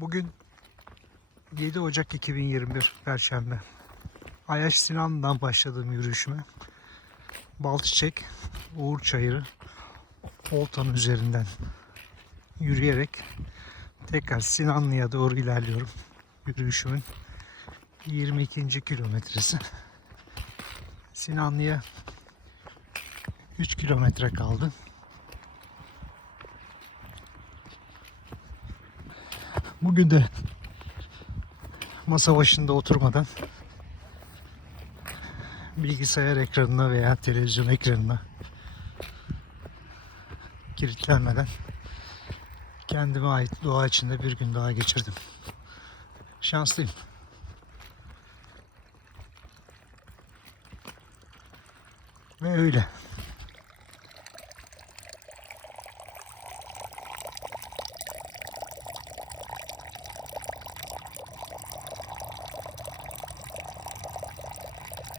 Bugün 7 Ocak 2021 Perşembe. Ayaş Sinan'dan başladığım yürüyüşüme. Balçiçek, Uğur Çayırı, Oltan'ın üzerinden yürüyerek tekrar Sinanlı'ya doğru ilerliyorum. Yürüyüşümün 22. kilometresi. Sinanlı'ya 3 kilometre kaldı. Bugün de masa başında oturmadan bilgisayar ekranına veya televizyon ekranına kilitlenmeden kendime ait doğa içinde bir gün daha geçirdim. Şanslıyım. Ve öyle.